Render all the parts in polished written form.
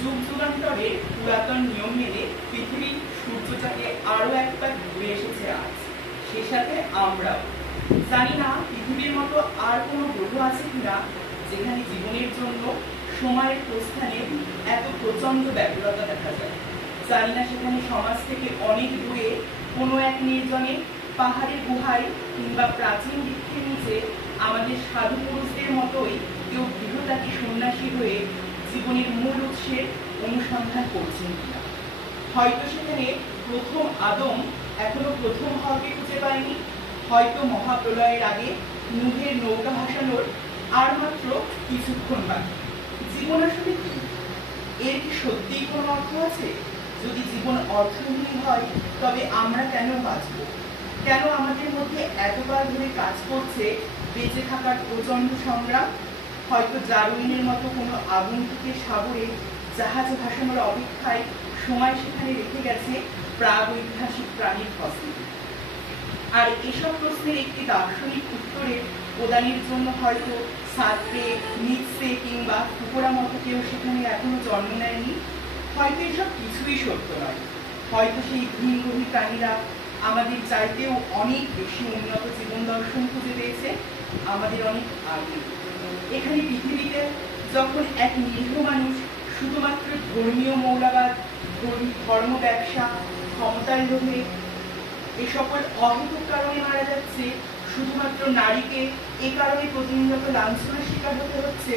যুগ যুগান্তরে পুরাতন নিয়ম মেনে পৃথিবীর সূর্যটাকে আরো একবার ঘুরে এসেছে আজ, সে সাথে আমরাও। জানি না পৃথিবীর মতো আর কোনো গ্রহ আছে কিনা যেখানে জীবনের জন্য সময়ের প্রস্থানে এত প্রচন্ড ব্যাকুলতা দেখা যায়। জানি না সেখানে সমাজ থেকে অনেক দূরে কোনো এক নির্জনে পাহাড়ের গুহায় কিংবা প্রাচীন বৃক্ষের নিচে আমাদের সাধু পুরুষদের মতোই কেউ গৃহত্যাগী সন্ন্যাসী হয়ে জীবনের মূল উৎসের অনুসন্ধান করছেন কিনা। হয়তো সেখানে প্রথম আদম এখনো প্রথম হওয়াকে খুঁজে পায়নি। হয়তো মহাপ্রলয়ের আগে নুহের নৌকা ভাসানোর আর মাত্র কিছুক্ষণ বাকি। জীবন আসলে কি? এর কি সত্যিই কোনো অর্থ আছে? যদি জীবন অর্থহীন হয় তবে আমরা কেন বাঁচব? কেন আমাদের মধ্যে এতবার ধরে কাজ করছে বেঁচে থাকার প্রচন্ড সংগ্রাম? হয়তো ডারউইনের মতো কোনো আগন্তুকের সাগরে জাহাজ ভাসানোর অপেক্ষায় সময় সেখানে রেখে গেছে প্রাগৈতিহাসিক প্রাণীর ফসিল। আর এসব প্রশ্নের একটি দার্শনিক উত্তরের প্রদানের জন্য হয়তো সার্ত্রে, নিৎসে কিংবা ফুকুরা মতো কেউ সেখানে এখনো জন্ম নেয়নি। হয়তো এসব কিছুই সত্য নয়। হয়তো সেই ভিনগ্রহী প্রাণীরা আমাদের চাইতেও অনেক বেশি উন্নত জীবন দর্শন খুঁজে পেয়েছে আমাদের অনেক আগে। এখানে পৃথিবীতে যখন এক নিরীহ মানুষ শুধুমাত্র ধর্মীয় মৌলবাদ, ধর্ম ব্যবসা, ক্ষমতার লোভে এ সকল অহেতুক কারণে মারা যাচ্ছে, শুধুমাত্র নারীকে এ কারণে প্রতিনিয়ত লাঞ্ছনার শিকার হতে হচ্ছে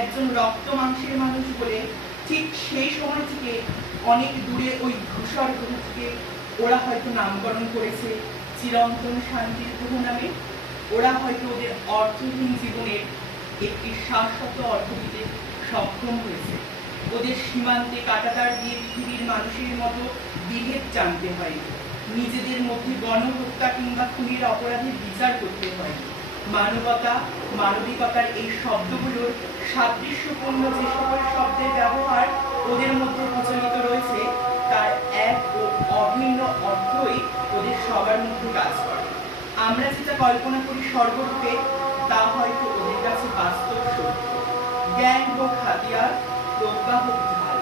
একজন রক্ত মাংসের মানুষ বলে, ঠিক সেই সময় থেকে অনেক দূরে ওই ধূসর গ্রহটিকে ওরা হয়তো নামকরণ করেছে চিরন্তন শান্তির গ্রহ নামে। ওরা হয়তো ওদের অর্থহীন জীবনের একটি শাশ্বত অর্থ দিতে সক্ষম হয়েছে। ওদের সীমান্তে কাঁটাতার দিয়ে পৃথিবীর মানুষের মতো বিভেদ জানতে হয়, নিজেদের মধ্যে গণহত্যা কিংবা খুনের অপরাধের বিচার করতে হয়। মানবতা, মানবিকতার এই শব্দগুলোর সাদৃশ্যপূর্ণ যে সকল শব্দের ব্যবহার ওদের মধ্যে প্রচলিত রয়েছে তার এক ও অভিন্ন অর্থই ওদের সবার মধ্যে কাজ করে। আমরা যেটা কল্পনা করি স্বর্গরূপে তা হয়তো ওদের কাছে বাস্তব সত্য। জ্ঞান হোক হাতিয়ার, প্রজ্ঞা হোক ঢাল।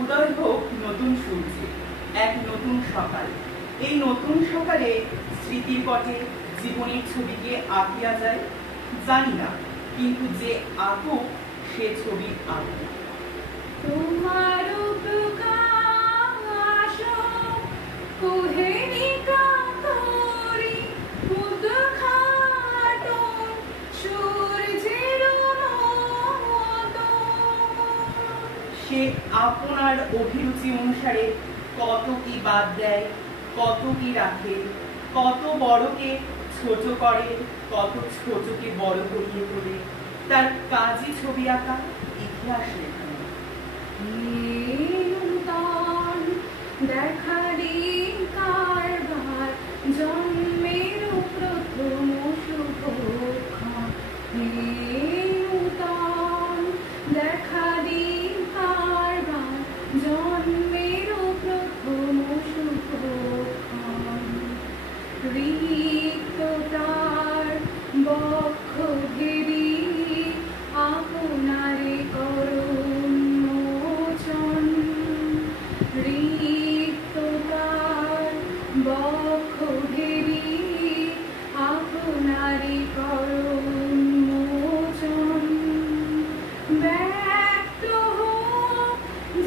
উদয় হোক নতুন সূর্যে, এক নতুন সকাল। এই নতুন সকালে স্মৃতির পটে জীবনের ছবিকে আঁকিয়া যায়। জানি না, কিন্তু যে আঁকুক সে ছবি আঁকুক। তোমার প্রকাশ কোহেলিকা করি উদ্ঘাটন সূর্যের মতো। সে আপনার অভিরুচি অনুসারে কত কি বাদ দেয়, কত কি রাখে, কত বড়কে ছোট করে, কত ছোটকে বড় করিয়ে তোলে। তার কাজই ছবি আঁকা, ইতিহাস লেখানো। নূতন দেখারি কারবার জন্মের প্রথম শুভক্ষণ। নূতন দেখারি কারবার জন্মের প্রথম শুভক্ষণ। রিক্ত তার বক্ষ ঘেরি আপনারে করুণ মোচন। রিক্ত তার বক্ষ ঘেরি আপনারে করুণ মোচন। ব্যক্ত হোক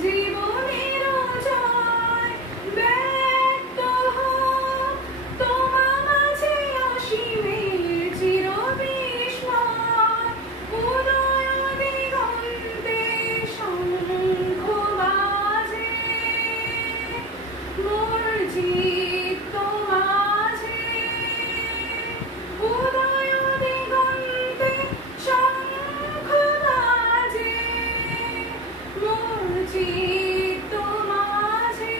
জীবনের জয়, ব্যক্ত হোক তোমা মাঝে অসীমের চিরবিস্ময়। উদয় দিগন্তে শঙ্খ বাজে, মোর চিত্ত মাঝে। উদয় দিগন্তে শঙ্খ বাজে, মোর চিত্ত মাঝে।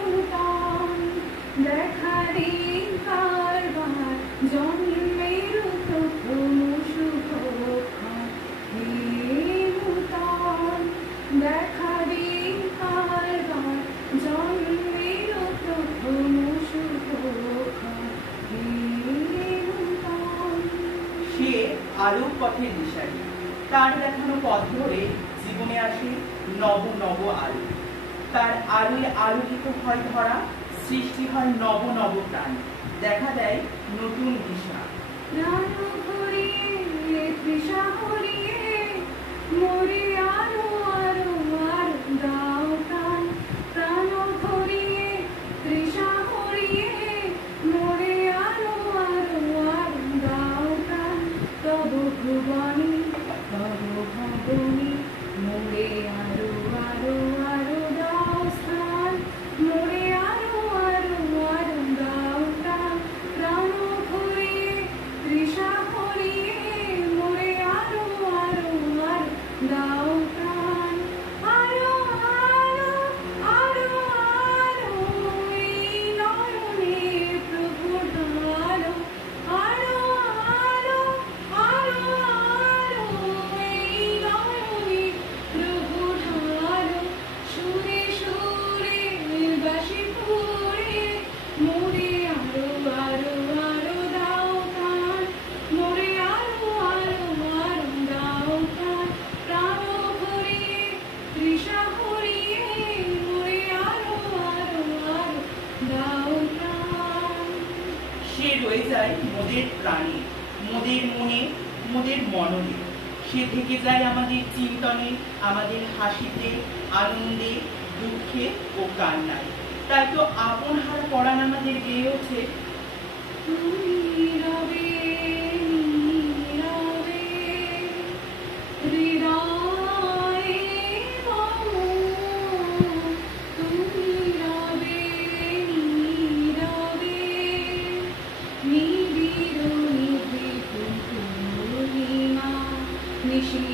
নূতন দেখারি কারবার জন্মের প্রথম শুভক্ষণ। নূতন দেখারি কারবার জন্মের প্রথম শুভক্ষণ। নূতন সে আলোর পথের দিশারি। তার দেখানো পথ ধরে জীবনে আসে নব নব আলো। তার আলোয় আলোকিত হয় ধরা, সৃষ্টি হয় নব নব প্রাণ, দেখা দেয় নতুন দিশা। প্রাণ ভরিয়ে তৃষা ভরিয়ে মোরে আরো আরো আরো দাও প্রাণ। প্রাণ ভরিয়ে তৃষা ভরিয়ে মোরে আরো আরো আরো দাও প্রাণ। তব ভুবনে তব ভবনে মোরে আরো আরো আরো দাও স্থান। মোরে আরো আরো আরো দাও প্রাণ। প্রাণ ভরিয়ে তৃষা ভরিয়ে মোরে আরো আরো আরো দাও প্রাণ। আরো আরো আরো আরো এই নয়নে প্রভু ঢালো। আরো আরো আরো আরো এই নয়নে প্রভু ঢালো। সুরে সুরে বাঁশি ফুঁড়ে মোরে আরো আরো আরো দাও প্রাণ। মোরে আরো আরো আরো দাও প্রাণ। প্রাণ ভরিয়ে তৃষা ভরিয়ে মোরে আরো আরো আরো দাও প্রাণ। সে রয়ে যায় মোদের প্রাণে, মোদের মনে, মোদের মননে। সে থেকে যায় আমাদের চিন্তনে, আমাদের হাসিতে, আনন্দে, দুঃখে ও কান্নায়। তাই তো আপন হার পরাণ আমাদের গেয়ে ওঠে। তুমি রবে নীরবে হৃদয়ে মম। তুমি রবে নীরবে নিবিড় নিভৃত পূর্ণিমা নিশি